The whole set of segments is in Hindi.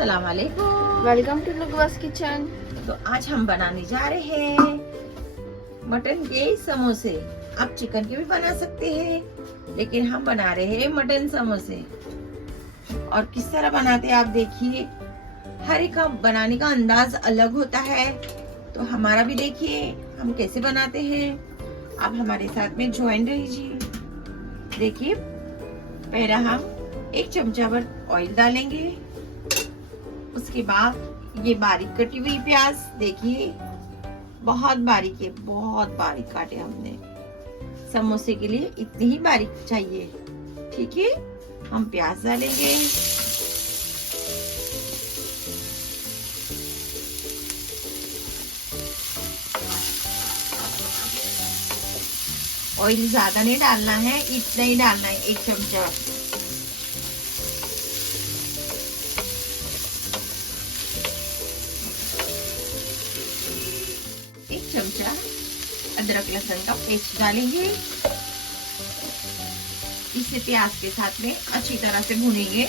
अस्सलाम वालेकुम। वेलकम टू लुगवास किचन। तो आज हम बनाने जा रहे हैं मटन के समोसे। आप चिकन के भी बना सकते हैं, लेकिन हम बना रहे हैं मटन समोसे। और किस तरह बनाते हैं आप देखिए। हर एक का बनाने का अंदाज अलग होता है, तो हमारा भी देखिए हम कैसे बनाते हैं। आप हमारे साथ में ज्वाइन रहिए। देखिए, पहला हम 1 चमचा भर ऑयल डालेंगे। उसके बाद ये बारीक कटी हुई प्याज, देखिए बहुत बारीक है, बहुत बारीक काटे हमने। समोसे के लिए इतनी ही बारीक चाहिए, ठीक है। हम प्याज डालेंगे। ऑयल ज्यादा नहीं डालना है, इतना ही डालना है, 1 चमचा। एक चमचा अदरक लहसुन का पेस्ट डालेंगे। इसे प्याज के साथ में अच्छी तरह से भूनेंगे।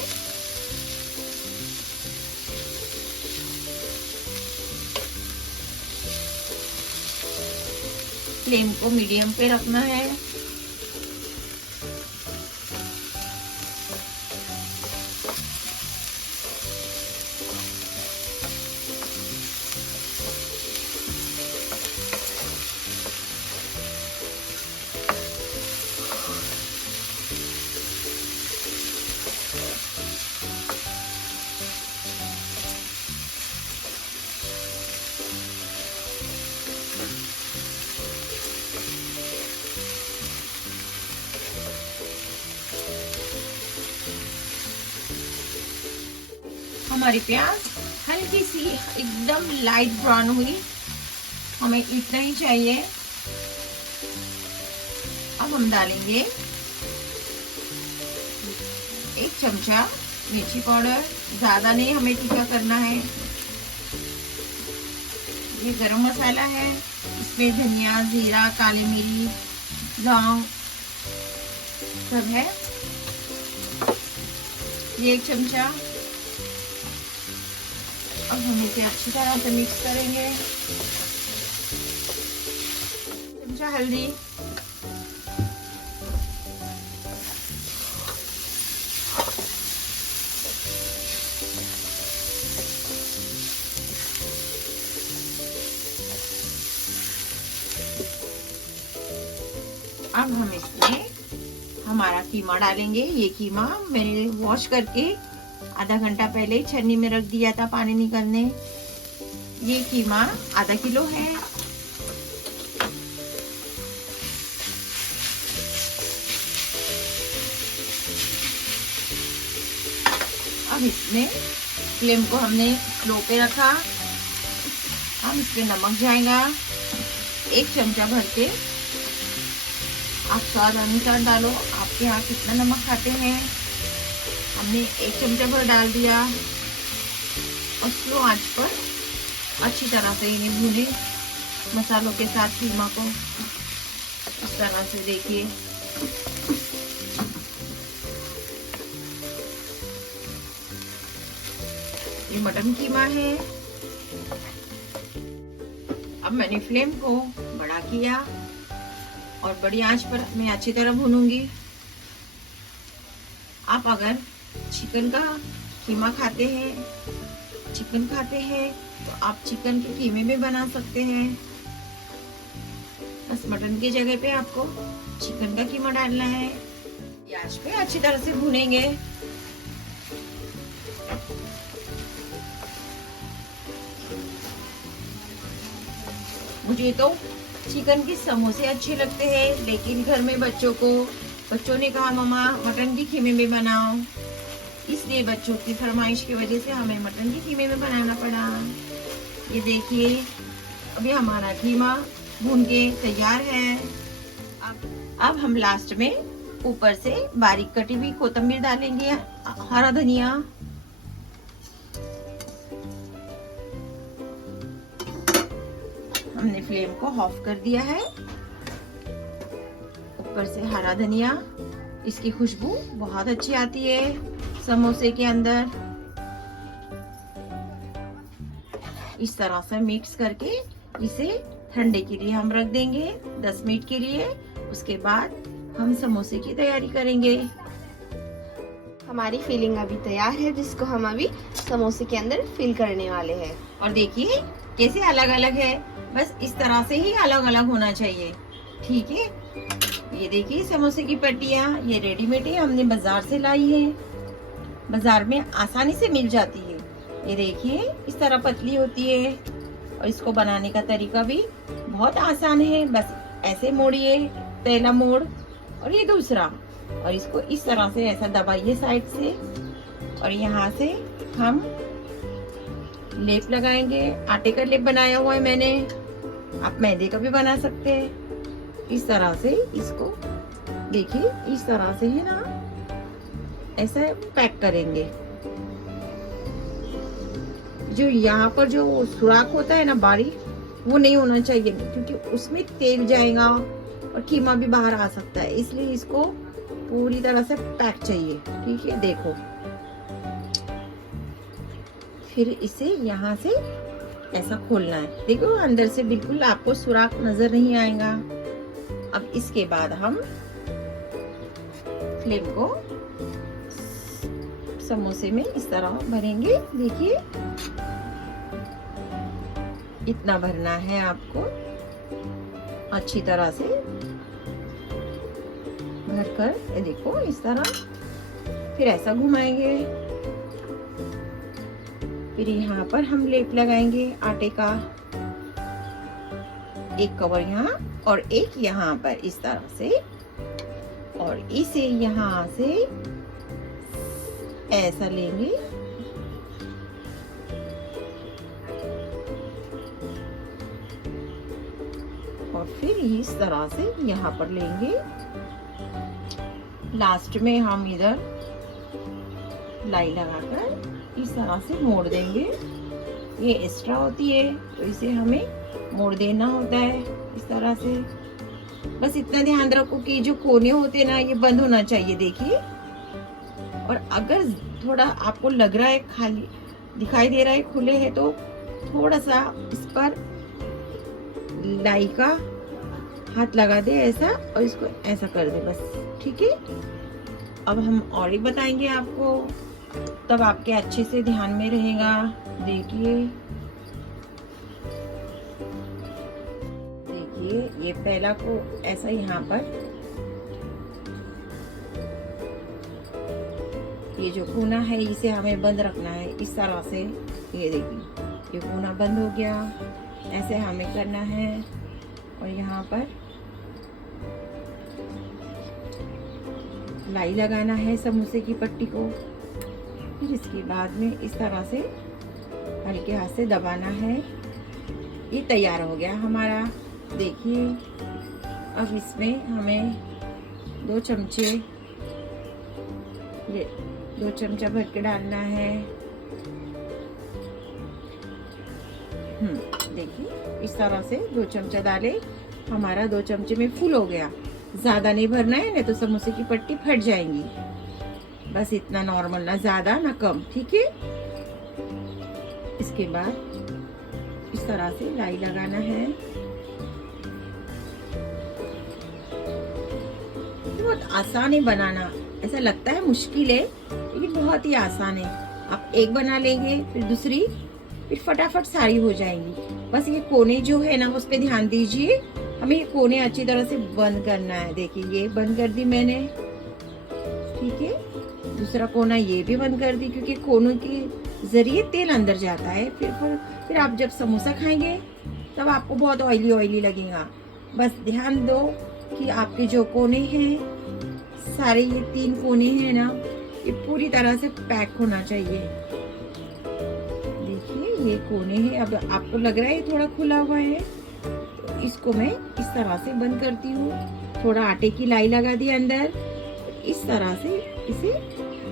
फ्लेम को मीडियम पे रखना है। हमारी प्याज हल्की सी एकदम लाइट ब्राउन हुई, हमें इतना ही चाहिए। अब हम डालेंगे 1 चमचा मिर्ची पाउडर। ज्यादा नहीं हमें तीखा करना है। ये गरम मसाला है, इसमें धनिया, जीरा, काली मिर्च, लौंग सब है। ये 1 चमचा। अब हम इसे अच्छी तरह से मिक्स करेंगे। चमचा हल्दी, अब हम इसमें हमारा कीमा डालेंगे। ये कीमा मैंने वॉश करके आधा घंटा पहले छन्नी में रख दिया था पानी निकलने। ये कीमा आधा किलो है। अब इसमें फ्लेम को हमने स्लो पे रखा। हम इसमें नमक जाएगा 1 चमचा भर के। आप स्वाद अनुसार डालो, आपके यहाँ कितना नमक खाते हैं। हमने 1 चमचा भर डाल दिया और स्लो आंच पर अच्छी तरह से इन्हें भूने मसालों के साथ कीमा को। इस तरह से देखिए। ये मटन कीमा है। अब मैंने फ्लेम को बड़ा किया और बड़ी आंच पर मैं अच्छी तरह भूनूंगी। आप अगर चिकन का कीमा खाते हैं, चिकन खाते हैं, तो आप चिकन के कीमे में बना सकते हैं। बस मटन की जगह पे आपको चिकन का कीमा डालना है। प्याज पे अच्छी तरह से भूनेंगे। मुझे तो चिकन के समोसे अच्छे लगते हैं, लेकिन घर में बच्चों ने कहा मम्मा मटन की कीमे में बनाओ, इसलिए बच्चों की फरमाइश की वजह से हमें मटन के कीमे में बनाना पड़ा। ये देखिए, अभी हमारा कीमा भून के तैयार है। अब हम लास्ट में ऊपर से बारीक कटी हुई कोतंबीर डालेंगे, हरा धनिया। हमने फ्लेम को ऑफ कर दिया है। ऊपर से हरा धनिया, इसकी खुशबू बहुत अच्छी आती है समोसे के अंदर। इस तरह से मिक्स करके इसे ठंडे के लिए हम रख देंगे 10 मिनट के लिए। उसके बाद हम समोसे की तैयारी करेंगे। हमारी फिलिंग अभी तैयार है, जिसको हम अभी समोसे के अंदर फिल करने वाले हैं। और देखिए कैसे अलग अलग है, बस इस तरह से ही अलग अलग होना चाहिए, ठीक है। ये देखिए समोसे की पट्टियाँ, ये रेडीमेड है, हमने बाजार से लाई है, बाजार में आसानी से मिल जाती है। ये देखिए इस तरह पतली होती है और इसको बनाने का तरीका भी बहुत आसान है। बस ऐसे मोड़िए, पहला मोड़ और ये दूसरा, और इसको इस तरह से ऐसा दबाइए साइड से, और यहाँ से हम लेप लगाएंगे। आटे का लेप बनाया हुआ है मैंने, आप मैदे का भी बना सकते हैं। इस तरह से इसको देखिए, इस तरह से है ना, ऐसा पैक करेंगे। जो यहाँ पर जो सुराख होता है ना बारीक, वो नहीं होना चाहिए, क्योंकि उसमें तेल जाएगा और कीमा भी बाहर आ सकता है, इसलिए इसको पूरी तरह से पैक चाहिए, ठीक है। देखो फिर इसे यहाँ से ऐसा खोलना है, देखो अंदर से बिल्कुल आपको सुराख नजर नहीं आएगा। अब इसके बाद हम फ्लेम को समोसे में इस तरह भरेंगे। देखिए इतना भरना है आपको, अच्छी तरह से भरकर, ये देखो इस तरह। फिर ऐसा घुमाएंगे, फिर यहाँ पर हम लेप लगाएंगे आटे का, एक कवर यहाँ और एक यहाँ पर इस तरह से, और इसे यहाँ से ऐसा लेंगे और फिर इस तरह से यहाँ पर लेंगे। लास्ट में हम इधर लाई लगाकर इस तरह से मोड़ देंगे। ये एक्स्ट्रा होती है तो इसे हमें मोड़ देना होता है इस तरह से। बस इतना ध्यान रखो कि जो कोने होते हैं ना, ये बंद होना चाहिए, देखिए। और अगर थोड़ा आपको लग रहा है खाली दिखाई दे रहा है खुले है, तो थोड़ा सा इस पर लाई का हाथ लगा दे ऐसा, और इसको ऐसा कर दे बस, ठीक है। अब हम और एक बताएंगे आपको, तब आपके अच्छे से ध्यान में रहेगा। देखिए ये पहला को ऐसा यहाँ पर, ये जो कोना है इसे हमें बंद रखना है इस तरह से। ये देखिए ये कोना बंद हो गया, ऐसे हमें करना है। और यहाँ पर लाई लगाना है समोसे की पट्टी को, फिर इसके बाद में इस तरह से हल्के हाथ से दबाना है। ये तैयार हो गया हमारा। देखिए अब इसमें हमें 2 चमचे, ये 2 चमचा भर के डालना है। देखिए इस तरह से 2 चमचा डाले, हमारा 2 चमचे में फुल हो गया। ज्यादा नहीं भरना है, नहीं तो समोसे की पट्टी फट जाएंगी। बस इतना नॉर्मल, ना ज्यादा ना कम, ठीक है। इसके बाद इस तरह से लाई लगाना है। बहुत आसान है बनाना, ऐसा लगता है मुश्किल है लेकिन बहुत ही आसान है। आप एक बना लेंगे, फिर दूसरी, फिर फटाफट सारी हो जाएंगी। बस ये कोने जो है ना, उस पे ध्यान दीजिए, हमें ये कोने अच्छी तरह से बंद करना है। देखिए ये बंद कर दी मैंने, ठीक है। दूसरा कोना ये भी बंद कर दी, क्योंकि कोनों के जरिए तेल अंदर जाता है। फिर आप जब समोसा खाएंगे तब आपको बहुत ऑयली ऑयली लगेगा। बस ध्यान दो कि आपके जो कोने हैं, सारे ये 3 कोने हैं ना, ये पूरी तरह से पैक होना चाहिए। देखिए ये कोने हैं। अब आपको लग रहा है ये थोड़ा खुला हुआ है, तो इसको मैं इस तरह से बंद करती हूँ। थोड़ा आटे की लाई लगा दी अंदर, इस तरह से इसे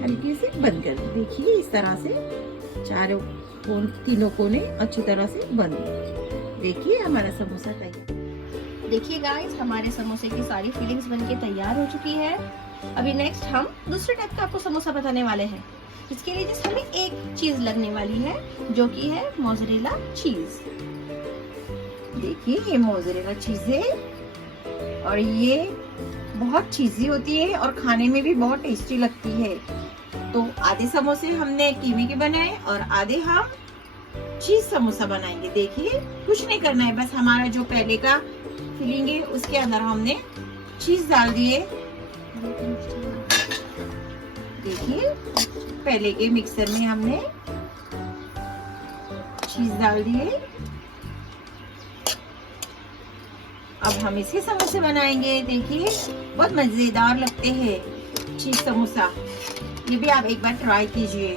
हल्के से बंद कर दी। देखिए इस तरह से तीनों कोने अच्छी तरह से बंद। देखिए हमारा समोसा तैयार। देखिए गाइस, हमारे समोसे की सारी फीलिंग्स बनके तैयार हो चुकी है। अभी नेक्स्ट हम दूसरे टाइप का आपको समोसा बताने वाले हैं। इसके लिए जस्ट हमें एक चीज लगने वाली है, जो कि है मोज़रेला चीज। देखिए ये मोज़रेला चीज है और ये बहुत चीजी होती है और खाने में भी बहुत टेस्टी लगती है। तो आधे समोसे हमने कीमे के बनाए और आधे हम चीज समोसा बनाएंगे। देखिए कुछ नहीं करना है, बस हमारा जो पहले का फिलिंग है उसके अंदर हमने चीज डाल दिए। देखिए पहले के मिक्सर में हमने चीज डाल दिए। अब हम इसके समोसे बनाएंगे। देखिए बहुत मजेदार लगते हैं चीज समोसा, ये भी आप एक बार ट्राई कीजिए।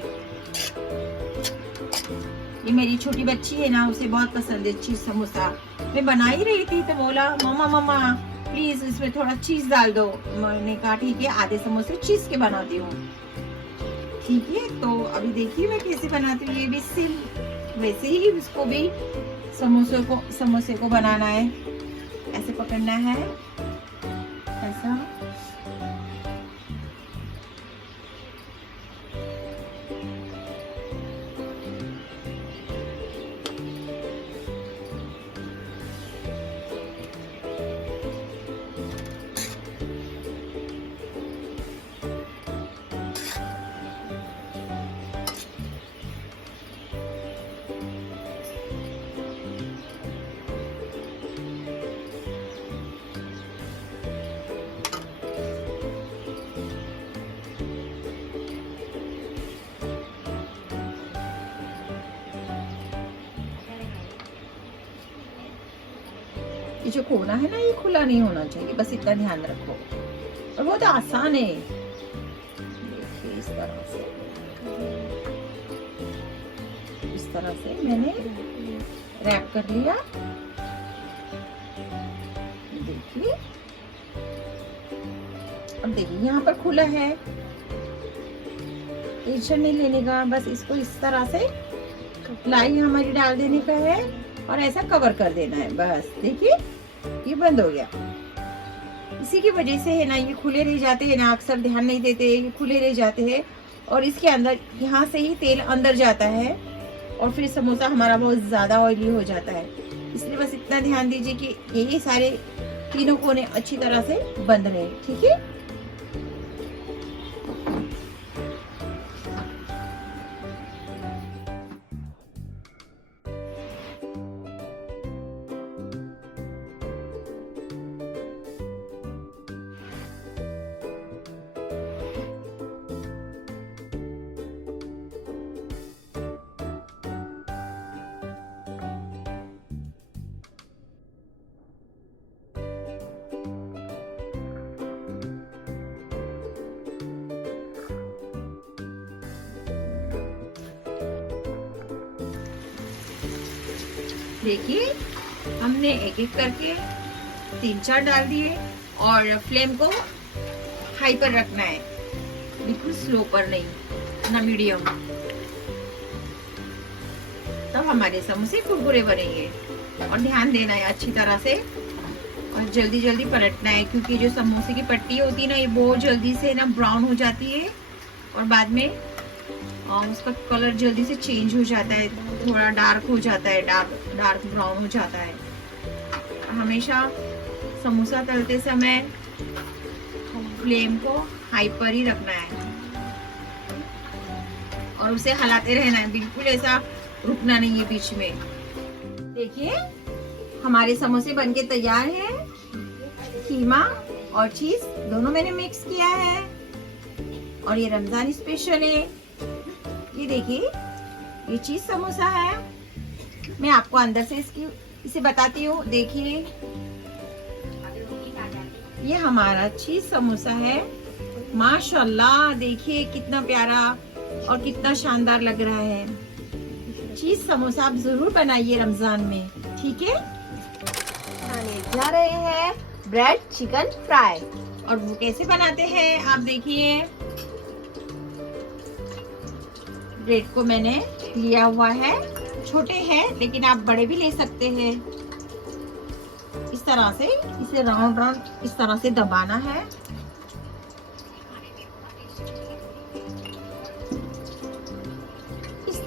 ये मेरी छोटी बच्ची है ना, उसे बहुत पसंद है चीज समोसा। मैं बना ही रही थी तो बोला मम्मा मम्मा प्लीज इसमें थोड़ा चीज डाल दो। मैंने कहा ठीक है, आधे समोसे चीज के बनाती हूँ। ठीक है, तो अभी देखिए मैं कैसे बनाती हूँ। ये भी सेम वैसे ही इसको भी समोसे को बनाना है। ऐसे पकड़ना है, ऐसा। ये जो कोना है ना, ये खुला नहीं होना चाहिए, बस इतना ध्यान रखो। और बहुत आसान है। देखिए इस तरह से मैंने रैप कर लिया। देखिए अब देखिए यहाँ पर खुला है, टेंशन नहीं लेने का, बस इसको इस तरह से लाई हमारी डाल देने का है और ऐसा कवर कर देना है बस। देखिए ये बंद हो गया। इसी की वजह से है ना ये खुले रह जाते हैं ना, अक्सर ध्यान नहीं देते, ये खुले रह जाते हैं और इसके अंदर यहाँ से ही तेल अंदर जाता है और फिर समोसा हमारा बहुत ज्यादा ऑयली हो जाता है। इसलिए बस इतना ध्यान दीजिए कि ये सारे तीनों कोने अच्छी तरह से बंद रहे। ठीक है, देखिए हमने एक एक करके 3-4 डाल दिए और फ्लेम को हाई पर रखना है, बिल्कुल स्लो पर नहीं, ना मीडियम। तब हमारे समोसे कुरकुरे बनेंगे। और ध्यान देना है अच्छी तरह से और जल्दी जल्दी पलटना है, क्योंकि जो समोसे की पट्टी होती है ना, ये बहुत जल्दी से ना ब्राउन हो जाती है और बाद में उसका कलर जल्दी से चेंज हो जाता है, थोड़ा डार्क हो जाता है, डार्क ब्राउन हो जाता है। हमेशा समोसा तलते समय फ्लेम को हाई पर ही रखना है और उसे हिलाते रहना है, बिल्कुल ऐसा रुकना नहीं है बीच में। देखिए हमारे समोसे बनके तैयार हैं। कीमा और चीज दोनों मैंने मिक्स किया है और ये रमजान स्पेशल है। ये देखिए ये चीज समोसा है। मैं आपको अंदर से इसे बताती हूँ। देखिए ये हमारा चीज समोसा है। माशाल्लाह देखिए कितना प्यारा और कितना शानदार लग रहा है। चीज समोसा आप जरूर बनाइए रमजान में, ठीक है। खाने जा रहे हैं ब्रेड चिकन फ्राई। और वो कैसे बनाते हैं आप देखिए। ब्रेड को मैंने लिया हुआ है, छोटे हैं लेकिन आप बड़े भी ले सकते हैं। इस तरह से इसे राउंड राउंड इस तरह से दबाना है।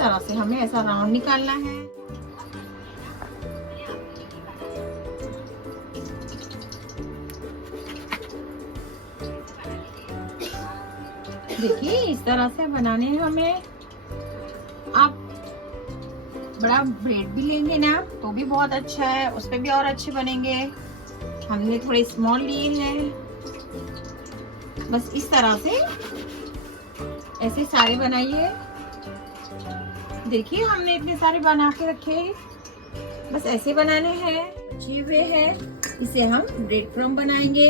तरह से हमें ऐसा राउंड निकालना है। देखिए इस तरह से बनाने हैं हमें। आप बड़ा ब्रेड भी लेंगे ना तो भी बहुत अच्छा है, उस पे भी और अच्छे बनेंगे। हमने थोड़े स्मॉल लिए हैं। बस इस तरह से ऐसे सारे बनाइए। देखिए हमने इतने सारे बना के रखे, बस ऐसे बनाने हैं। बचे हुए हैं, इसे हम ब्रेड क्रम्ब बनाएंगे।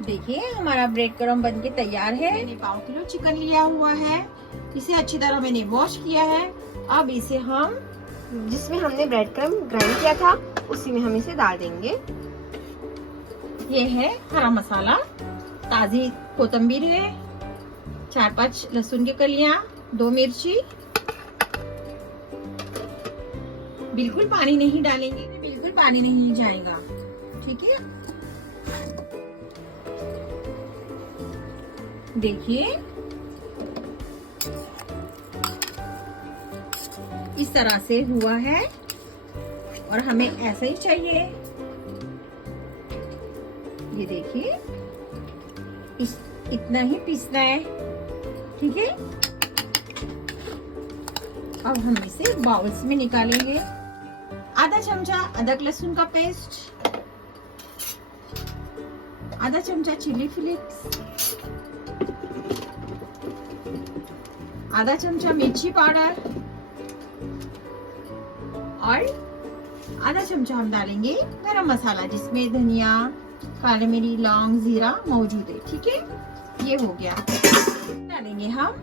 देखिए हमारा ब्रेड क्रम्ब बनके तैयार है। मैंने 1/4 किलो चिकन लिया हुआ है, इसे अच्छी तरह मैंने वॉश किया है। अब इसे हम जिसमें हमने ब्रेड क्रम्ब ग्राइंड किया था उसी में हम इसे डाल देंगे। ये है हरा मसाला, ताजी कोतंबीर है, 4-5 लहसुन की कलियां, 2 मिर्ची। बिल्कुल पानी नहीं डालेंगे, बिल्कुल पानी नहीं जाएगा, ठीक है। देखिए इस तरह से हुआ है और हमें ऐसा ही चाहिए। ये देखिए इतना ही पीसना है, ठीक है। अब हम इसे बाउल्स में निकालेंगे। आधा चमचा अदरक लहसुन का पेस्ट, आधा चमचा चिली फ्लेक्स, आधा चमचा मिर्ची पाउडर और आधा चमचा हम डालेंगे गरम मसाला, जिसमें धनिया, काली मिर्च, लौंग, जीरा मौजूद है, ठीक है। ये हो गया। डालेंगे हम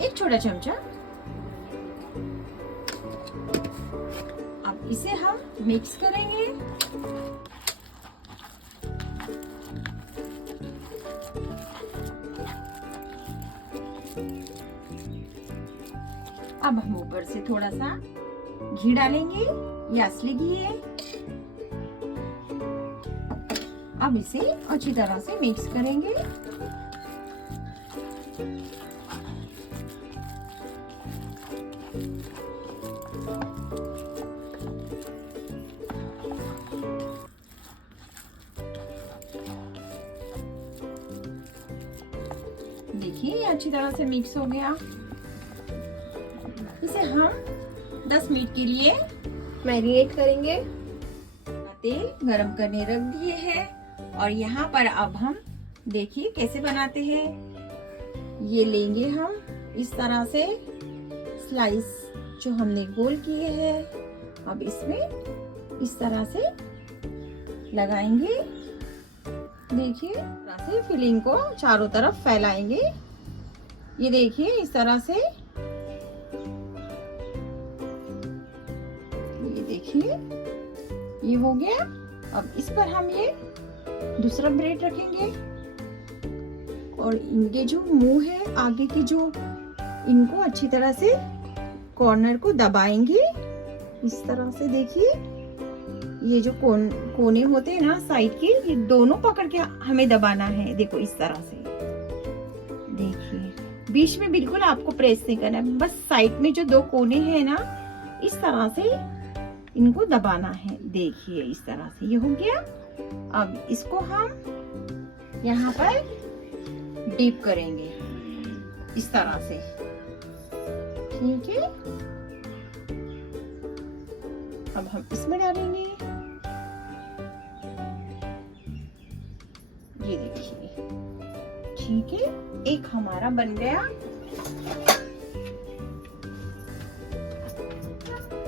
1 छोटा चमचा। अब इसे हम मिक्स करेंगे। अब हम ऊपर से थोड़ा सा घी डालेंगे, ये असली घी है। अब इसे अच्छी तरह से मिक्स करेंगे। देखिए अच्छी तरह से मिक्स हो गया। इसे हम 10 मिनट के लिए मैरिनेट करेंगे। तेल गरम करने रख दिए हैं और यहाँ पर अब हम देखिए कैसे बनाते हैं। ये लेंगे हम इस तरह से स्लाइस जो हमने गोल किए हैं। अब इसमें इस तरह से लगाएंगे। देखिए इस तरह से फिलिंग को चारों तरफ फैलाएंगे। ये देखिए इस तरह से, ये देखिए ये हो गया। अब इस पर हम ये दूसरा ब्रेड रखेंगे और इनके जो मुंह है आगे की जो, इनको अच्छी तरह से कॉर्नर को दबाएंगे इस तरह से। देखिए ये जो कोने होते हैं ना साइड के, ये दोनों पकड़ के हमें दबाना है। देखो इस तरह से, देखिए बीच में बिल्कुल आपको प्रेस नहीं करना है, बस साइड में जो 2 कोने हैं ना, इस तरह से इनको दबाना है। देखिए इस तरह से ये हो गया। अब इसको हम यहाँ पर डीप करेंगे इस तरह से, ठीक है। अब हम इसमें डालेंगे, ये देखिए, ठीक है। एक हमारा बन गया।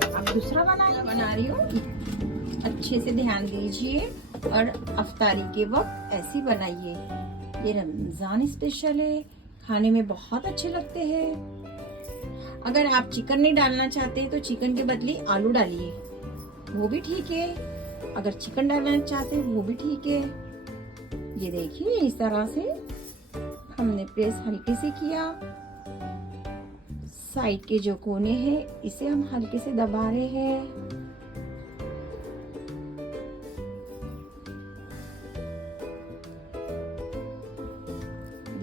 अब दूसरा बना रही हूँ। अच्छे से ध्यान दीजिए और अफ्तारी के वक्त ऐसी बनाइए। ये रमजान स्पेशल है, खाने में बहुत अच्छे लगते हैं। अगर आप चिकन नहीं डालना चाहते तो चिकन के बदले आलू डालिए, वो भी ठीक है। अगर चिकन डालना चाहते हैं वो भी ठीक है। ये देखिए इस तरह से हमने प्रेस हल्के से किया। साइड के जो कोने हैं इसे हम हल्के से दबा रहे हैं।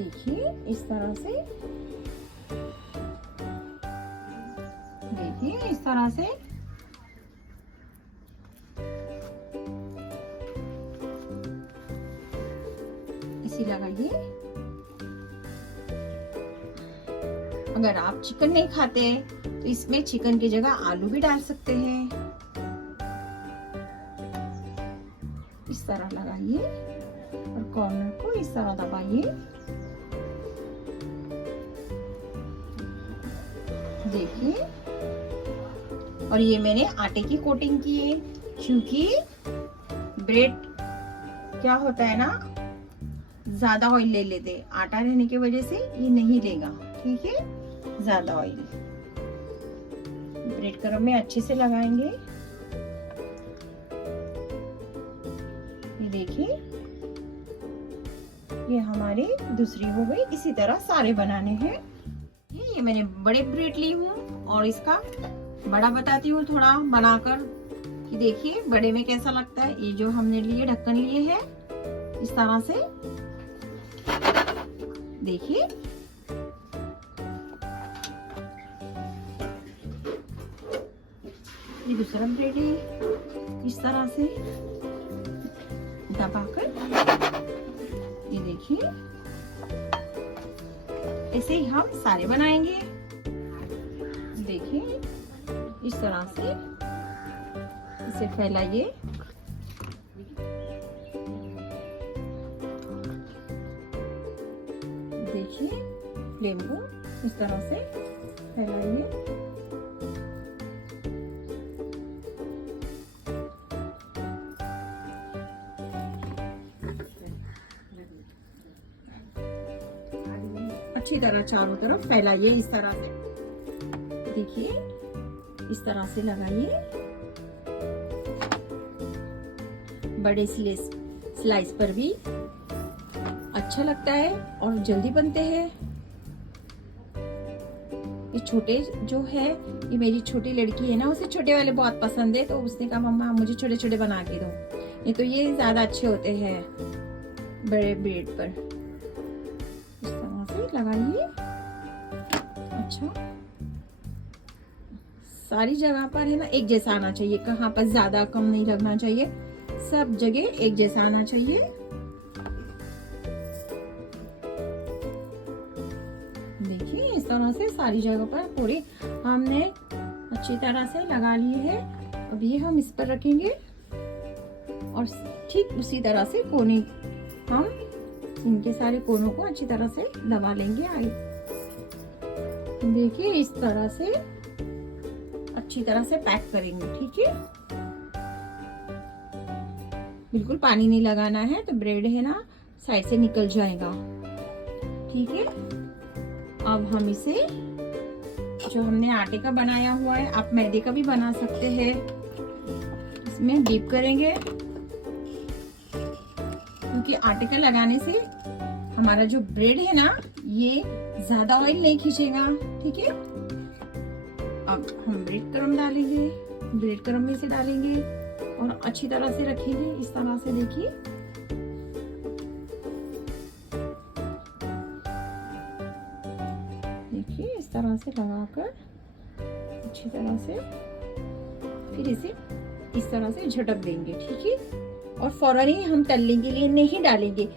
देखिए इस तरह से, देखिए इस तरह से इसी लगाइए। अगर आप चिकन नहीं खाते तो इसमें चिकन की जगह आलू भी डाल सकते हैं। इस तरह लगाइए और कॉर्नर को इस तरह दबाइए। देखिए, और ये मैंने आटे की कोटिंग की है, क्योंकि ब्रेड क्या होता है ना, ज्यादा ऑयल ले लेते, आटा रहने की वजह से ये नहीं लेगा, ठीक है, ज्यादा ऑयल। ब्रेड क्रम्ब में अच्छे से लगाएंगे। ये देखिए, ये हमारी दूसरी हो गई। इसी तरह सारे बनाने हैं। ये मैंने बड़े ब्रेड ली हूँ और इसका बड़ा बताती हूँ थोड़ा बनाकर कि देखिए बड़े में कैसा लगता है। ये जो हमने लिए ढक्कन लिए है, इस तरह से देखिए, ये दूसरा ब्रेड है, इस तरह से दबाकर, ये देखिए, ऐसे ही हम सारे बनाएंगे। देखिए इस तरह से इसे फैलाइए। देखिए फ्लेम को इस तरह से फैलाइए। अच्छी तरह चारों तरफ फैलाइए इस तरह से। देखिए इस तरह से लगाइए। बड़े स्लाइस पर भी अच्छा लगता है और जल्दी बनते हैं। ये छोटे जो है, ये मेरी छोटी लड़की है ना, उसे छोटे वाले बहुत पसंद है, तो उसने कहा मम्मा मुझे छोटे छोटे बना के दो। ये तो ये ज्यादा अच्छे होते हैं बड़े ब्रेड पर। इस तरह से लगाइए। अच्छा, सारी जगह पर है ना एक जैसा आना चाहिए, कहाँ पर ज्यादा कम नहीं लगना चाहिए, सब जगह एक जैसा आना चाहिए। देखिए इस तरह से सारी जगह पर पूरी हमने अच्छी तरह से लगा लिए है। अब ये हम इस पर रखेंगे और ठीक उसी तरह से कोने, हम इनके सारे कोनों को अच्छी तरह से दबा लेंगे आगे। देखिए इस तरह से अच्छी तरह से पैक करेंगे, ठीक है। बिल्कुल पानी नहीं लगाना है, तो ब्रेड है ना साइड से निकल जाएगा, ठीक है। अब हम इसे, जो हमने आटे का बनाया हुआ है, आप मैदे का भी बना सकते हैं, इसमें डीप करेंगे, क्योंकि आटे का लगाने से हमारा जो ब्रेड है ना, ये ज्यादा ऑयल नहीं खींचेगा, ठीक है। अब हम ब्रेड क्रम्ब डालेंगे, ब्रेड क्रम्ब में से डालेंगे और अच्छी तरह से रखेंगे इस तरह से। देखिए देखिए इस तरह से लगाकर अच्छी तरह से फिर इसे इस तरह से झटक देंगे, ठीक है। और फौरन ही हम तलने के लिए नहीं डालेंगे,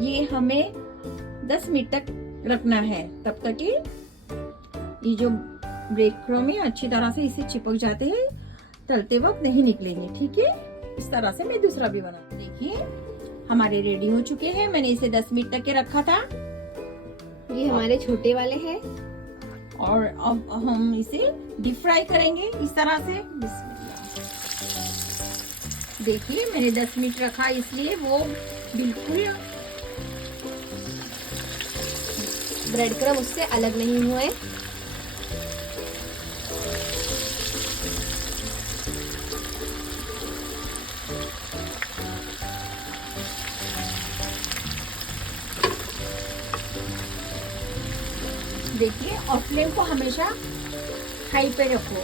ये हमें 10 मिनट तक रखना है, तब तक ये जो ब्रेड क्रम्ब है अच्छी तरह से इसे चिपक जाते हैं, तलते वक्त नहीं निकलेंगे, ठीक है। इस तरह से मैं दूसरा भी बना। देखिए हमारे रेडी हो चुके हैं। मैंने इसे 10 मिनट तक के रखा था। ये हमारे छोटे वाले हैं और अब हम इसे डीप फ्राई करेंगे इस तरह से। देखिए मैंने 10 मिनट रखा, इसलिए वो बिल्कुल ब्रेड क्रम्ब उससे अलग नहीं हुए। देखिए, और फ्लेम को हमेशा हाई पे रखो।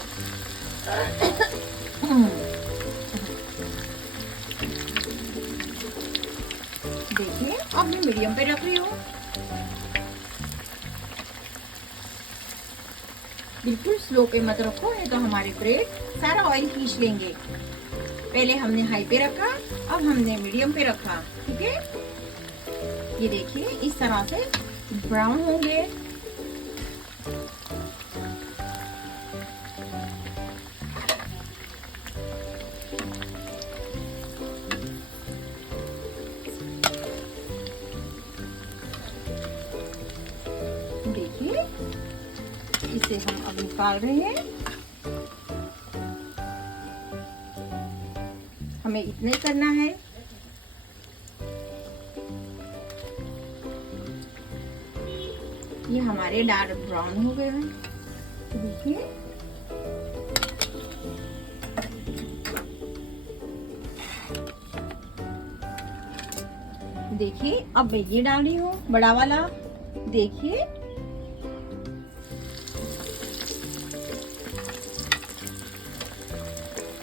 देखिए अब मैं मीडियम पे रख रही हूँ। बिल्कुल स्लो पे मत रखो, नहीं तो हमारे ब्रेड सारा ऑयल खींच लेंगे। पहले हमने हाई पे रखा, अब हमने मीडियम पे रखा, ठीक है। ये देखिए इस तरह से ब्राउन होंगे। देखिए इसे हम अब निकाल रहे हैं। हमें इतना ही करना है। ये हमारे डार्क ब्राउन हो गए हैं, देखिए। देखिए अब मैं ये डाल रही हूँ बड़ा वाला, देखिए।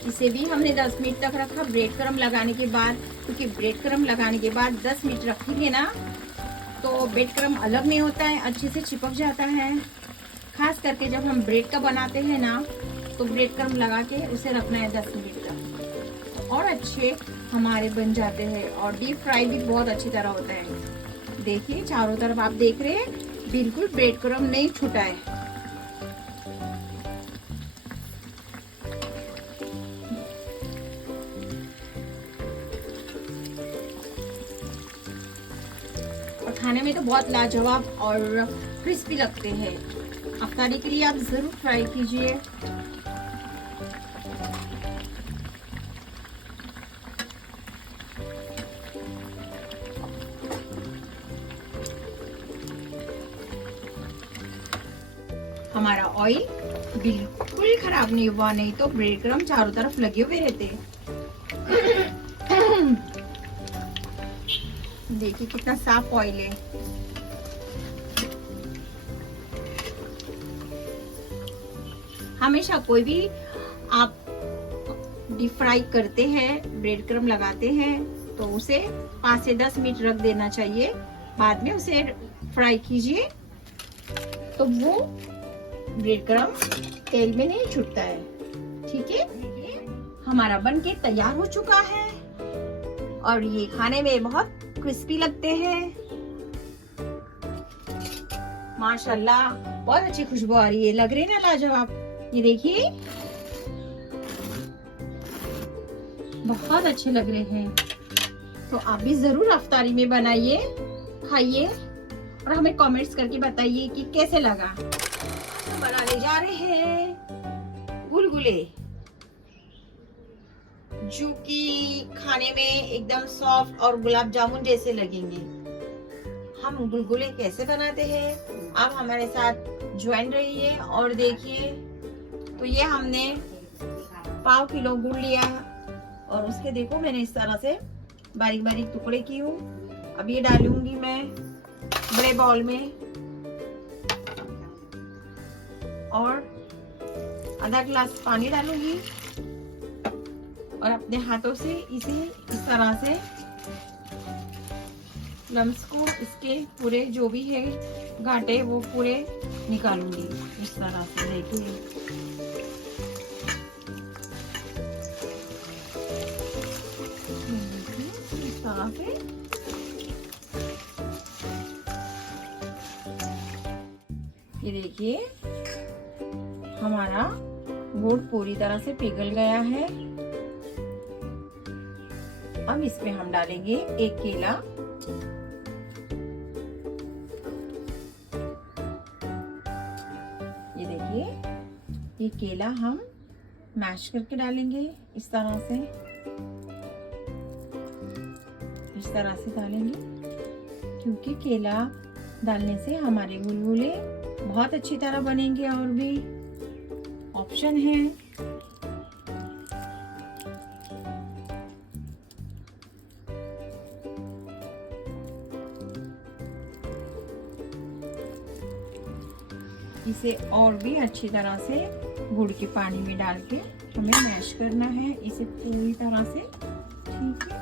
इसे भी हमने 10 मिनट तक रखा ब्रेड क्रम्ब लगाने के बाद, क्योंकि ब्रेड क्रम्ब लगाने के बाद 10 मिनट रखेंगे ना तो ब्रेड क्रम्ब अलग नहीं होता है, अच्छे से चिपक जाता है। खास करके जब हम ब्रेड का बनाते हैं ना तो ब्रेड क्रम्ब लगा के उसे रखना है 10 मिनट तक, और अच्छे हमारे बन जाते हैं। और डीप फ्राई भी बहुत अच्छी तरह होता है। देखिए चारों तरफ आप देख रहे हैं, बिल्कुल ब्रेड क्रम्ब नहीं छूटा है। और खाने में तो बहुत लाजवाब और क्रिस्पी लगते हैं। अफ्तारी के लिए आप जरूर ट्राई कीजिए। हमारा ऑयल बिल्कुल खराब नहीं हुआ, नहीं तो ब्रेड क्रम्ब चारों तरफ लगे हुए रहते। देखिए कितना साफ ऑयल है। हमेशा कोई भी आप डीप फ्राई करते हैं, ब्रेड क्रम्ब लगाते हैं तो उसे 5 से 10 मिनट रख देना चाहिए। बाद में उसे फ्राई कीजिए तो वो ब्रेड क्रम्ब तेल में नहीं छूटता है, ठीक है। हमारा बनके तैयार हो चुका है और ये खाने में बहुत क्रिस्पी लगते हैं। माशाल्लाह बहुत अच्छी खुशबू आ रही है, लग रही है ना लाजवाब। ये देखिए बहुत अच्छे लग रहे हैं। तो आप भी जरूर अफ्तारी में बनाइए, खाइए और हमें कमेंट्स करके बताइए कि कैसे लगा। हम बनाने जा रहे हैं गुलगुले, जो कि खाने में एकदम सॉफ्ट और गुलाब जामुन जैसे लगेंगे। हम गुलगुले कैसे बनाते हैं आप हमारे साथ ज्वाइन रहिए और देखिए। तो ये हमने 1/2 किलो गुड़ लिया और उसके देखो मैंने इस तरह से बारीक बारीक टुकड़े की हूँ। अब ये डालूंगी मैं बड़े बाउल में और आधा गिलास पानी डालूंगी और अपने हाथों से इसे इस तरह से लम्स को, इसके पूरे जो भी है गांठे वो पूरे निकालूंगी इस तरह से। देखिए इस तरह से। ये देखिए हमारा गुड़ पूरी तरह से पिघल गया है। अब इसमें हम डालेंगे 1 केला, ये देखिए ये केला हम मैश करके डालेंगे इस तरह से डालेंगे, क्योंकि केला डालने से हमारे गुलगुले बहुत अच्छी तरह बनेंगे। और भी ऑप्शन है। इसे और भी अच्छी तरह से गुड़ के पानी में डाल के हमें मैश करना है इसे पूरी तरह से, ठीक है।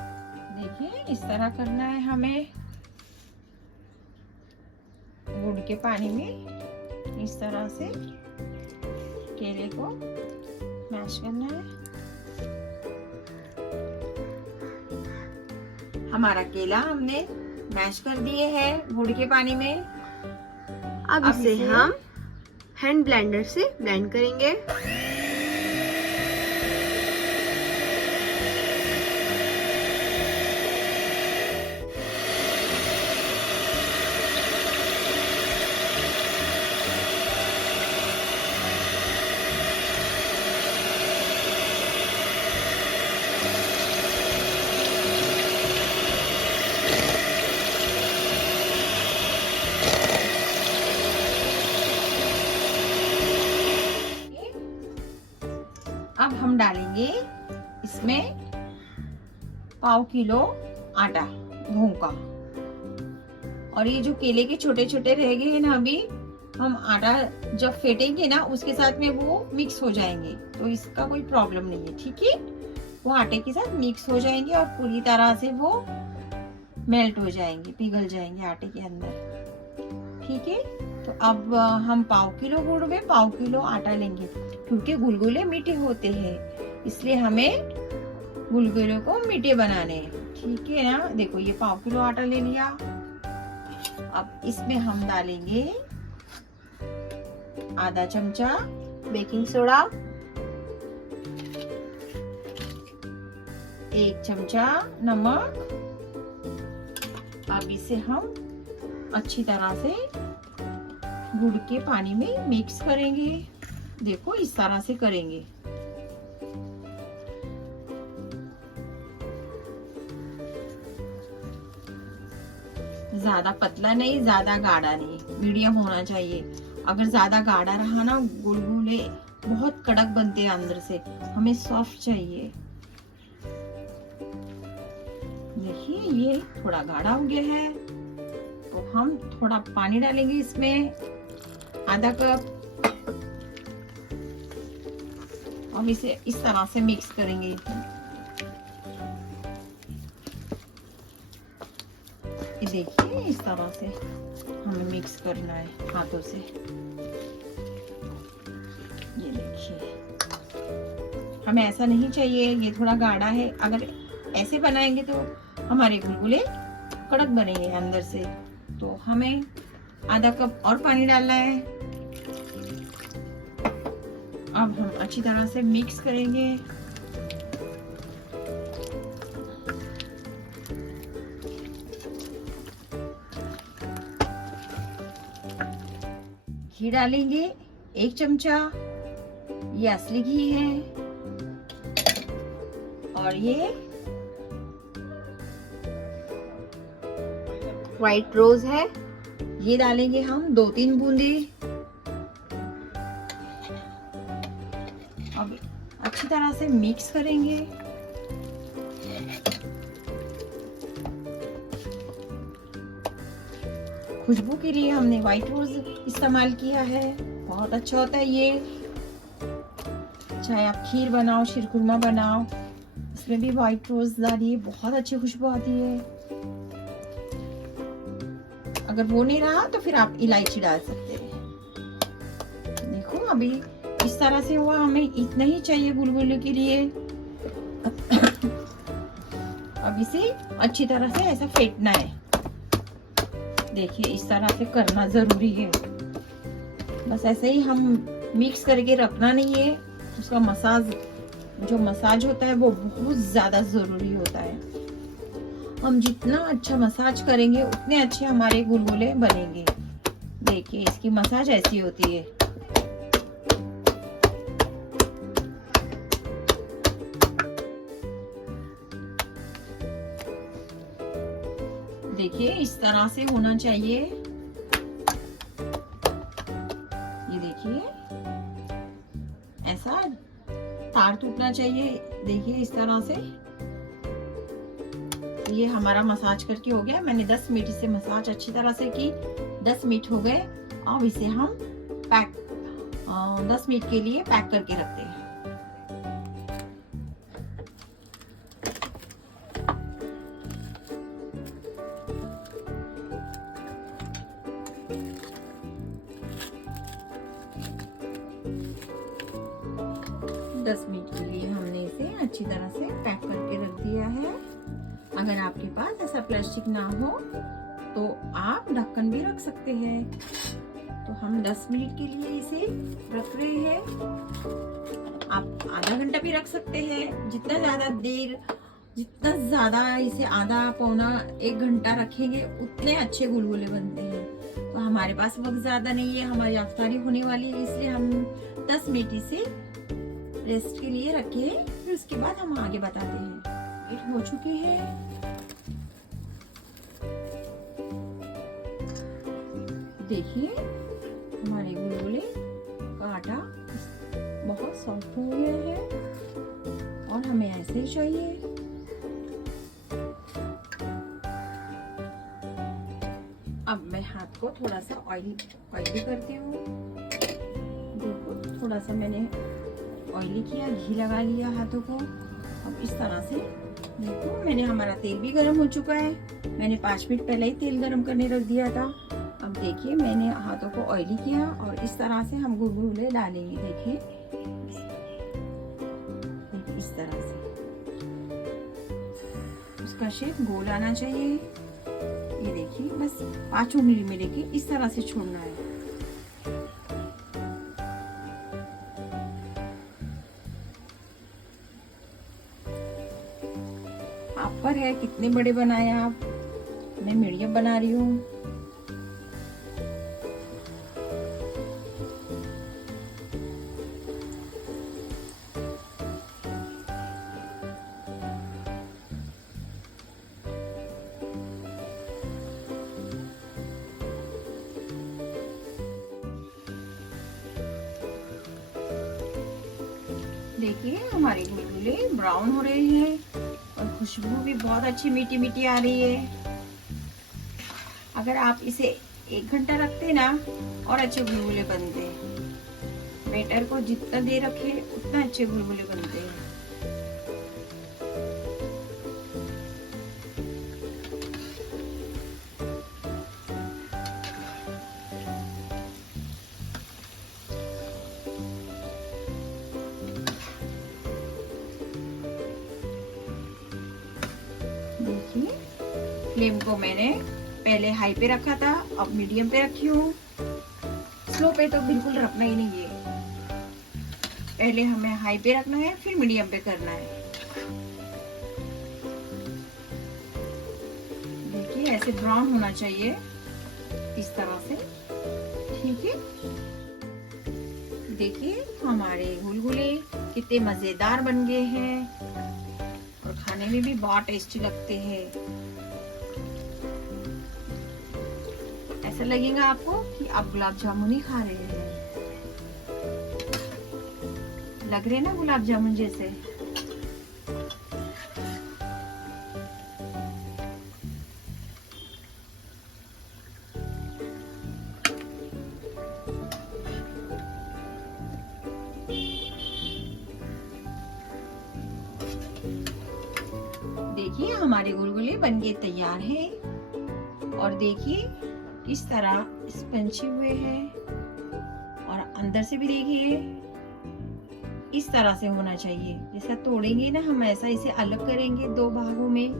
देखिए इस तरह करना है हमें गुड़ के पानी में इस तरह से। केले को मैश करना है। हमारा केला हमने मैश कर दिए हैं गुड़ के पानी में। अब इसे हम हैंड ब्लेंडर से ब्लेंड करेंगे। अब हम डालेंगे इसमें पाव किलो आटा गेहूं का। और ये जो केले के छोटे छोटे रह गए हैं ना, अभी हम आटा जब फेंटेंगे ना उसके साथ में वो मिक्स हो जाएंगे, तो इसका कोई प्रॉब्लम नहीं है। ठीक है, वो आटे के साथ मिक्स हो जाएंगे और पूरी तरह से वो मेल्ट हो जाएंगे, पिघल जाएंगे आटे के अंदर। ठीक है, तो अब हम पाव किलो गुड़ में पाव किलो आटा लेंगे, क्योंकि गुलगुले मीठे होते हैं, इसलिए हमें गुलगुले को मीठे बनाने हैं। ठीक है ना, देखो ये पाव किलो आटा ले लिया। अब इसमें हम डालेंगे आधा चमचा बेकिंग सोडा, 1 चमचा नमक। अब इसे हम अच्छी तरह से गुड़ के पानी में मिक्स करेंगे। देखो इस तरह से करेंगे। ज्यादा पतला नहीं, ज्यादा गाढ़ा नहीं, मीडियम होना चाहिए। अगर ज्यादा गाढ़ा रहा ना, गुलगुले बहुत कड़क बनते हैं अंदर से, हमें सॉफ्ट चाहिए। देखिए ये थोड़ा गाढ़ा हो गया है, तो हम थोड़ा पानी डालेंगे इसमें, आधा कप। अब इसे इस तरह से मिक्स करेंगे। देखिए इस तरह से हमें मिक्स करना है हाथों से। ये देखिए, हमें ऐसा नहीं चाहिए, ये थोड़ा गाढ़ा है। अगर ऐसे बनाएंगे तो हमारे गुलगुले कड़क बनेंगे अंदर से। तो हमें आधा कप और पानी डालना है। अब हम अच्छी तरह से मिक्स करेंगे। घी डालेंगे 1 चमचा, ये असली घी है। और ये व्हाइट रोज है, ये डालेंगे हम 2-3 बूंदे। अब अच्छी तरह से मिक्स करेंगे। खुशबू के लिए हमने व्हाइट रोज इस्तेमाल किया है, बहुत अच्छा होता है ये। चाहे आप खीर बनाओ, शीरकुरमा बनाओ, इसमें भी व्हाइट रोज डालिए, बहुत अच्छी खुशबू आती है। अगर वो नहीं रहा तो फिर आप इलायची डाल सकते हैं। देखो अभी इस तरह से हुआ, हमें इतना ही चाहिए गुलगुले के लिए। अब इसे अच्छी तरह से ऐसा फेंटना है। देखिए इस तरह से करना जरूरी है। बस ऐसे ही हम मिक्स करके रखना नहीं है, उसका मसाज, जो मसाज होता है वो बहुत ज्यादा जरूरी होता है। हम जितना अच्छा मसाज करेंगे उतने अच्छे हमारे गुलगुले बनेंगे। देखिए इसकी मसाज ऐसी होती है। देखिए इस तरह से होना चाहिए। ये देखिए ऐसा तार टूटना चाहिए। देखिए इस तरह से ये हमारा मसाज करके हो गया। मैंने 10 मिनट से मसाज अच्छी तरह से की, 10 मिनट हो गए। अब इसे हम 10 मिनट के लिए पैक करके रखते हैं। अच्छी तरह से पैक करके रख दिया है। अगर आपके पास ऐसा प्लास्टिक ना हो तो आप ढक्कन भी रख सकते हैं। तो हम 10 मिनट के लिए इसे रख रहे हैं। आप आधा घंटा भी रख सकते हैं। जितना ज्यादा इसे आधा पौना 1 घंटा रखेंगे उतने अच्छे गुलगुले बनते हैं। तो हमारे पास वक्त ज्यादा नहीं है, हमारी अफ्तारी होने वाली है, इसलिए हम 10 मिनट इसे रेस्ट के लिए रखे। फिर उसके बाद हम आगे बताते हैं। ये हो चुके हैं। देखिए हमारे गुलगुले का आटा बहुत सॉफ्ट हो गया है और हमें ऐसे ही चाहिए। अब मैं हाथ को थोड़ा सा ऑयली करती हूँ। देखो थोड़ा सा मैंने ऑयली किया, घी लगा लिया हाथों को। अब इस तरह से देखो हमारा तेल भी गर्म हो चुका है। मैंने 5 मिनट पहले ही तेल गर्म करने रख दिया था। अब देखिए मैंने हाथों को ऑयली किया और इस तरह से हम गुलगुले डालेंगे। देखिए इस तरह से उसका शेप गोल आना चाहिए। ये देखिए बस 5 उंगली में लेके इस तरह से छोड़ना है। आप पर है कितने बड़े बनाए आप। मैं मीडियम बना रही हूँ। देखिए हमारे गुलगुले ब्राउन हो रहे हैं और खुशबू भी बहुत अच्छी मीठी मीठी आ रही है। अगर आप इसे 1 घंटा रखते ना और अच्छे गुलगुले बनते हैं। बैटर को जितना देर रखे उतना अच्छे गुलगुले बनते हैं। देखिए फ्लेम को मैंने पहले हाई पे रखा था, अब मीडियम पे रखी हूँ। स्लो पे तो बिल्कुल रखना ही नहीं है। पहले हमें हाई पे रखना है, फिर मीडियम पे करना है। देखिए ऐसे ब्राउन होना चाहिए इस तरह से। ठीक है, देखिए हमारे गुलगुले कितने मजेदार बन गए हैं और खाने में भी बहुत टेस्टी लगते हैं। ऐसा लगेगा आपको कि आप गुलाब जामुन ही खा रहे हैं। लग रहे ना गुलाब जामुन जैसे। देखिए हमारे गुलगुले बनके तैयार हैं और देखिए किस तरह स्पंजी हुए हैं और अंदर से भी देखिए इस तरह से होना चाहिए। जैसा तोड़ेंगे ना हम ऐसा इसे अलग करेंगे 2 भागों में,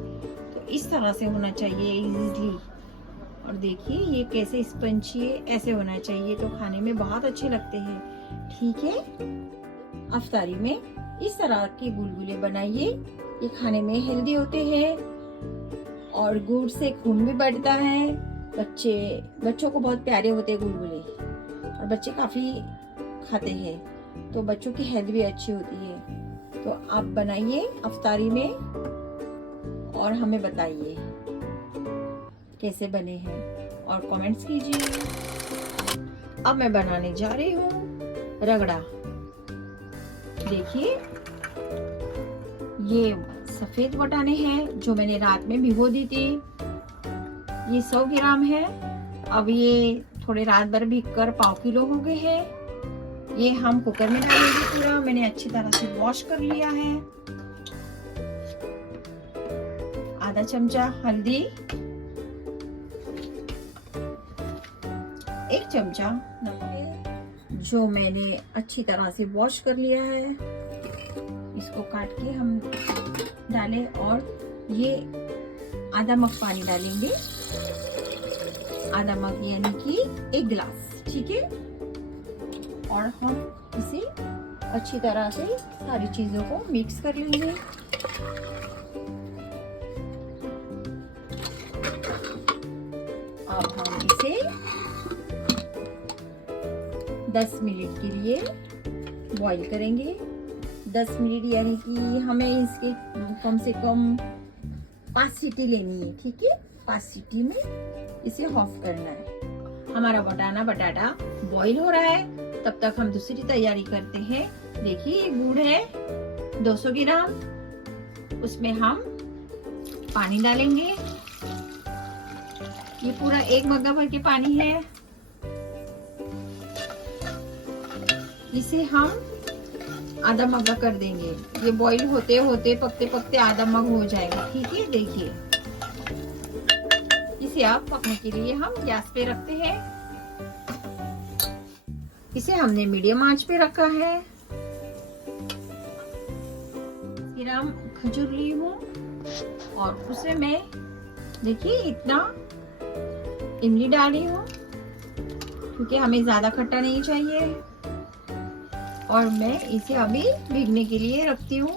तो इस तरह से होना चाहिए इजीली। और देखिए ये कैसे स्पंजी है, ऐसे होना चाहिए तो खाने में बहुत अच्छे लगते हैं। ठीक है, अफ्तारी में इस तरह के गुलगुले बनाइए। ये खाने में हेल्दी होते हैं और गुड़ से खून भी बढ़ता है। बच्चों को बहुत प्यारे होते हैं गुलगुले और बच्चे काफी खाते हैं, तो बच्चों की हेल्थ भी अच्छी होती है। तो आप बनाइए अफ्तारी में और हमें बताइए कैसे बने हैं और कमेंट्स कीजिए। अब मैं बनाने जा रही हूँ रगड़ा। देखिए ये सफेद वटाने हैं जो मैंने रात में भिगो दी थी। ये 100 ग्राम है। अब ये थोड़े रात भर भीगकर 1/4 किलो हो गए हैं। ये हम कुकर में डालेंगे पूरा। मैंने अच्छी तरह से वॉश कर लिया है। आधा चमचा हल्दी, 1 चमचा नमक जो मैंने अच्छी तरह से वॉश कर लिया है, इसको इसको काट के हम डालें और ये आधा मग पानी डालेंगे, आधा मग यानी कि 1 गिलास, ठीक है। और हम इसे अच्छी तरह से सारी चीजों को मिक्स कर लेंगे। अब हम इसे 10 मिनट के लिए बॉईल करेंगे। 10 मिनट यानी कि हमें इसके कम से कम 5 सीटी लेनी है, ठीक है। 5 सीटी में इसे ऑफ करना है। हमारा बटाटा बॉईल हो रहा है, तब तक हम दूसरी तैयारी करते हैं। देखिए ये गुड़ है 200 ग्राम, उसमें हम पानी डालेंगे। ये पूरा 1 मग्गा भर के पानी है। इसे हम आधा मग्गा कर देंगे। ये बॉईल होते होते पकते पकते आधा मग हो जाएगा, ठीक है। देखिए इसे आप पकने के लिए हम गैस पे रखते हैं। इसे हमने मीडियम आंच पे रखा है। ग्राम खजूर ली हूँ और उसे मैं देखिए इतना इमली डाली हूँ, क्योंकि हमें ज्यादा खट्टा नहीं चाहिए। और मैं इसे अभी भीगने के लिए रखती हूँ।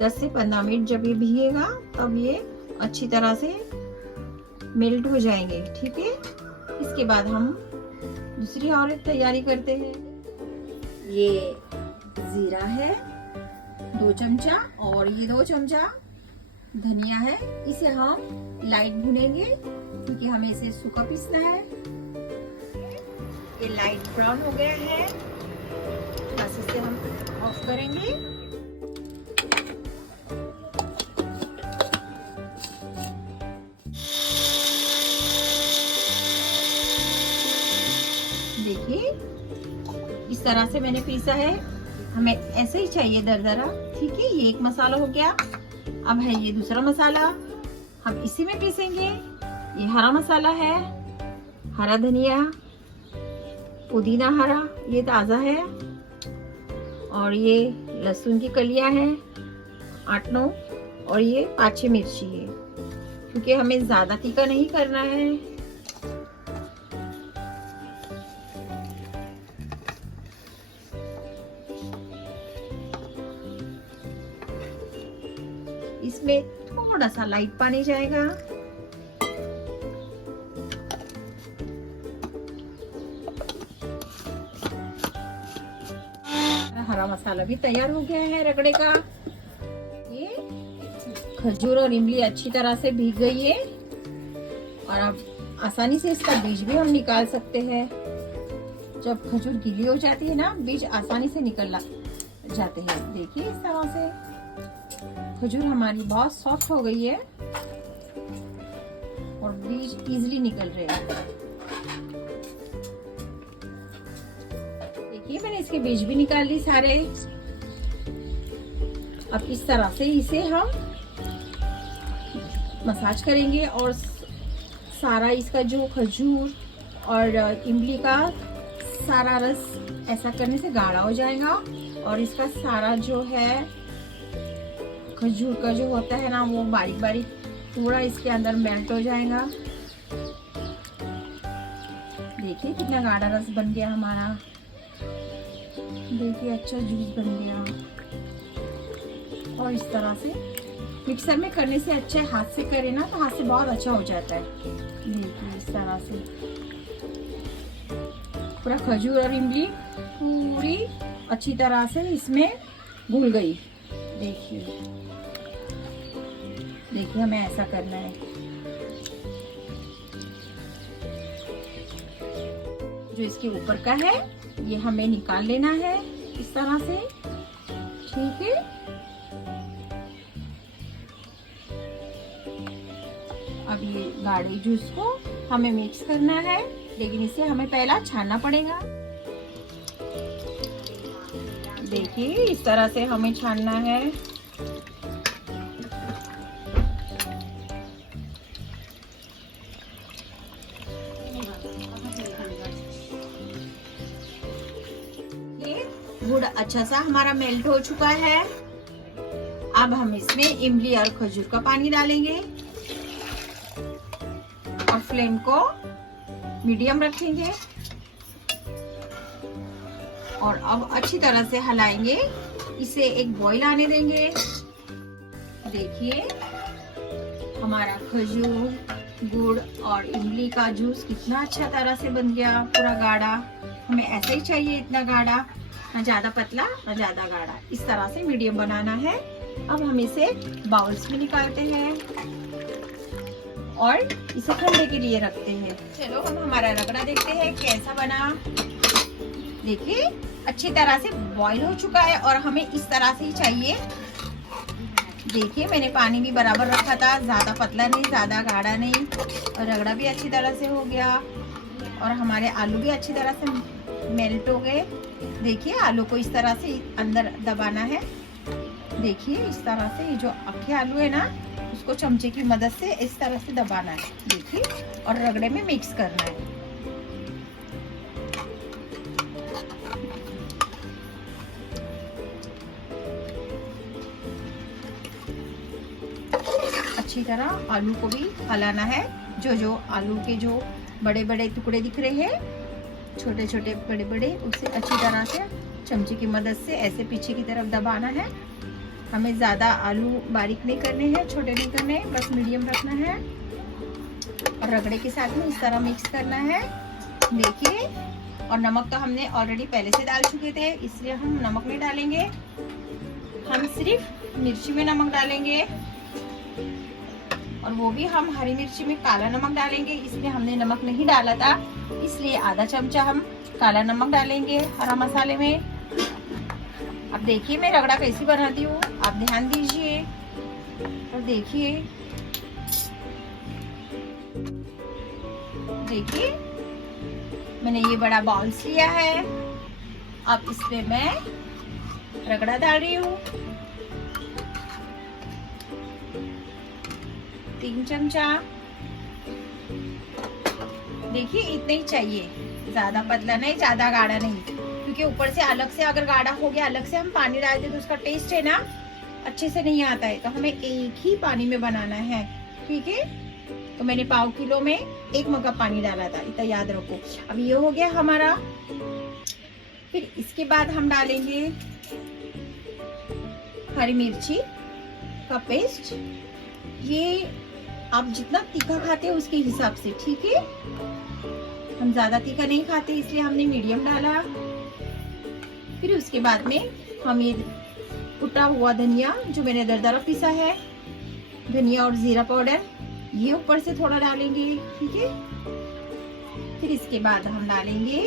10 से 15 मिनट जब ये भीगेगा तब ये अच्छी तरह से मेल्ट हो जाएंगे, ठीक है। इसके बाद हम दूसरी और तैयारी करते हैं। ये जीरा है 2 चमचा और ये 2 चमचा धनिया है। इसे हम लाइट भुनेंगे, क्योंकि हमें इसे सूखा पीसना है। ये लाइट ब्राउन हो गया है, बस इसे हम ऑफ करेंगे। देखिए इस तरह से मैंने पीसा है। हमें ऐसे ही चाहिए दरदरा, ठीक है। ये एक मसाला हो गया। अब है ये दूसरा मसाला, हम इसी में पीसेंगे। ये हरा मसाला है, हरा धनिया, पुदीना हरा, ये ताजा है। और ये लहसुन की कलियां हैं 8-9, और ये 5-6 मिर्ची है, क्योंकि हमें ज्यादा तीखा नहीं करना है। इसमें थोड़ा सा लाइट पानी जाएगा। हरा मसाला भी तैयार हो गया है रगड़े का। ये खजूर और इमली अच्छी तरह से भीग गई है, और अब आसानी से इसका बीज भी हम निकाल सकते हैं। जब खजूर गीली हो जाती है ना, बीज आसानी से निकल जाते हैं। देखिए इस तरह से खजूर हमारी बहुत सॉफ्ट हो गई है और बीज इजीली निकल रहे हैं। देखिए मैंने इसके बीज भी निकाल ली सारे। अब इस तरह से इसे हम मसाज करेंगे, और सारा इसका जो खजूर और इमली का सारा रस ऐसा करने से गाढ़ा हो जाएगा, और इसका सारा जो है खजूर का जो होता है ना, वो बारीक बारीक पूरा इसके अंदर मेल्ट हो जाएगा। देखिए कितना गाढ़ा रस बन गया हमारा। देखिए अच्छा जूस बन गया। और इस तरह से मिक्सर में करने से अच्छा है, हाथ से करे ना तो हाथ से बहुत अच्छा हो जाता है। देखिए इस तरह से पूरा खजूर और इमली पूरी अच्छी तरह से इसमें घुल गई। देखिए देखिए हमें ऐसा करना है। जो इसके ऊपर का है ये हमें निकाल लेना है इस तरह से, ठीक है। अब ये गाढ़े जूस को हमें मिक्स करना है, लेकिन इसे हमें पहला छानना पड़ेगा। देखिए इस तरह से हमें छानना है। गुड़ अच्छा सा हमारा मेल्ट हो चुका है। अब हम इसमें इमली और खजूर का पानी डालेंगे और फ्लेम को मीडियम रखेंगे और अब अच्छी तरह से हिलाएंगे। इसे एक बॉईल आने देंगे। देखिए हमारा खजूर, गुड़ और इमली का जूस कितना अच्छा तरह से बन गया, पूरा गाढ़ा। हमें ऐसा ही चाहिए, इतना गाढ़ा, ना ज्यादा पतला ना ज्यादा गाढ़ा, इस तरह से मीडियम बनाना है। अब हम इसे बाउल्स में निकालते हैं और इसे ठंडे के लिए रखते हैं। चलो हम हमारा रगड़ा देखते हैं कैसा बना। देखिए अच्छी तरह से बॉईल हो चुका है और हमें इस तरह से ही चाहिए। देखिए मैंने पानी भी बराबर रखा था, ज्यादा पतला नहीं ज्यादा गाढ़ा नहीं, और रगड़ा भी अच्छी तरह से हो गया और हमारे आलू भी अच्छी तरह से मेल्ट हो गए। देखिए आलू को इस तरह से अंदर दबाना है। देखिए इस तरह से, ये जो अक्खे आलू है ना, उसको चमचे की मदद से इस तरह से दबाना है। देखिए और रगड़े में मिक्स करना है। अच्छी तरह आलू को भी हलाना है। जो आलू के जो बड़े बड़े टुकड़े दिख रहे हैं, छोटे छोटे बड़े बड़े, उसे अच्छी तरह से चमचे की मदद से ऐसे पीछे की तरफ दबाना है। हमें ज़्यादा आलू बारीक नहीं करने हैं, छोटे नहीं करने, बस मीडियम रखना है और रगड़े के साथ में इस तरह मिक्स करना है। देखिए और नमक तो हमने ऑलरेडी पहले से डाल चुके थे, इसलिए हम नमक नहीं डालेंगे। हम सिर्फ मिर्ची में नमक डालेंगे और वो भी हम हरी मिर्ची में काला नमक डालेंगे। इसमें हमने नमक नहीं डाला था, इसलिए आधा चमचा हम काला नमक डालेंगे हरा मसाले में। अब देखिए मैं रगड़ा कैसी बनाती हूँ, आप ध्यान दीजिए और देखिए। देखिए मैंने ये बड़ा बाउल्स लिया है। अब इसमें मैं रगड़ा डाल रही हूँ, 3 चमचा। देखिए इतना ही चाहिए, ज्यादा पतला नहीं ज्यादा गाढ़ा नहीं, क्योंकि ऊपर से अलग से अगर गाढ़ा हो गया, अलग से हम पानी डालते तो उसका टेस्ट है ना अच्छे से नहीं आता है। तो हमें एक ही पानी में बनाना है, ठीक है। तो मैंने पाव किलो में 1 मग्गा पानी डाला था, इतना याद रखो। अब ये हो गया हमारा। फिर इसके बाद हम डालेंगे हरी मिर्ची का पेस्ट। ये आप जितना तीखा खाते हैं उसके हिसाब से, ठीक है। हम ज्यादा तीखा नहीं खाते, इसलिए हमने मीडियम डाला। फिर उसके बाद में हम ये कुटा हुआ धनिया जो मैंने दरदरा पीसा है, धनिया और जीरा पाउडर, ये ऊपर से थोड़ा डालेंगे, ठीक है। फिर इसके बाद हम डालेंगे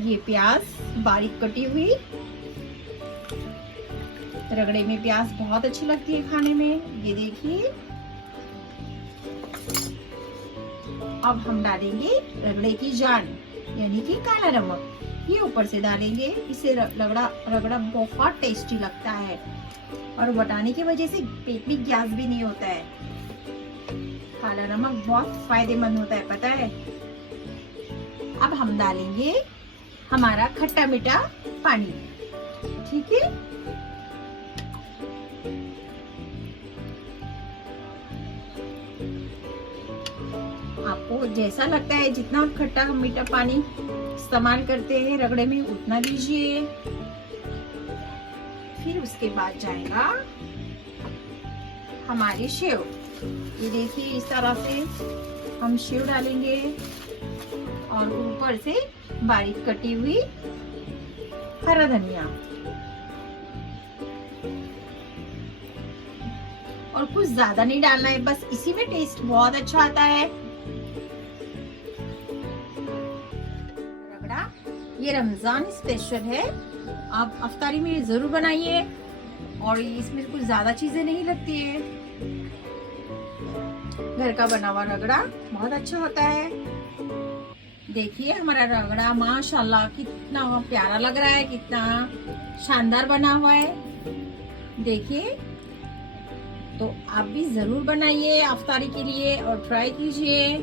ये प्याज बारीक कटी हुई। रगड़े में प्याज बहुत अच्छी लगती है खाने में, ये देखिए। अब हम डालेंगे रगड़े की जान यानी कि काला नमक, ये ऊपर से डालेंगे। इससे रगड़ा बहुत टेस्टी लगता है और बताने की वजह से पेट में गैस भी नहीं होता है। काला नमक बहुत फायदेमंद होता है, पता है। अब हम डालेंगे हमारा खट्टा मीठा पानी, ठीक है। आपको जैसा लगता है, जितना खट्टा मीठा पानी इस्तेमाल करते हैं रगड़े में, उतना दीजिए। फिर उसके बाद जाएगा हमारी सेव। ये देखिए इस तरह से हम सेव डालेंगे और ऊपर से बारीक कटी हुई हरा धनिया, और कुछ ज्यादा नहीं डालना है, बस इसी में टेस्ट बहुत अच्छा आता है। रगड़ा ये रमजान स्पेशल है, आप अफ्तारी में जरूर बनाइए और इसमें कुछ ज्यादा चीजें नहीं लगती है। घर का बना हुआ रगड़ा बहुत अच्छा होता है। देखिए हमारा रगड़ा माशाल्लाह कितना प्यारा लग रहा है, कितना शानदार बना हुआ है। देखिए तो आप भी जरूर बनाइए अफ्तारी के लिए और ट्राई कीजिए।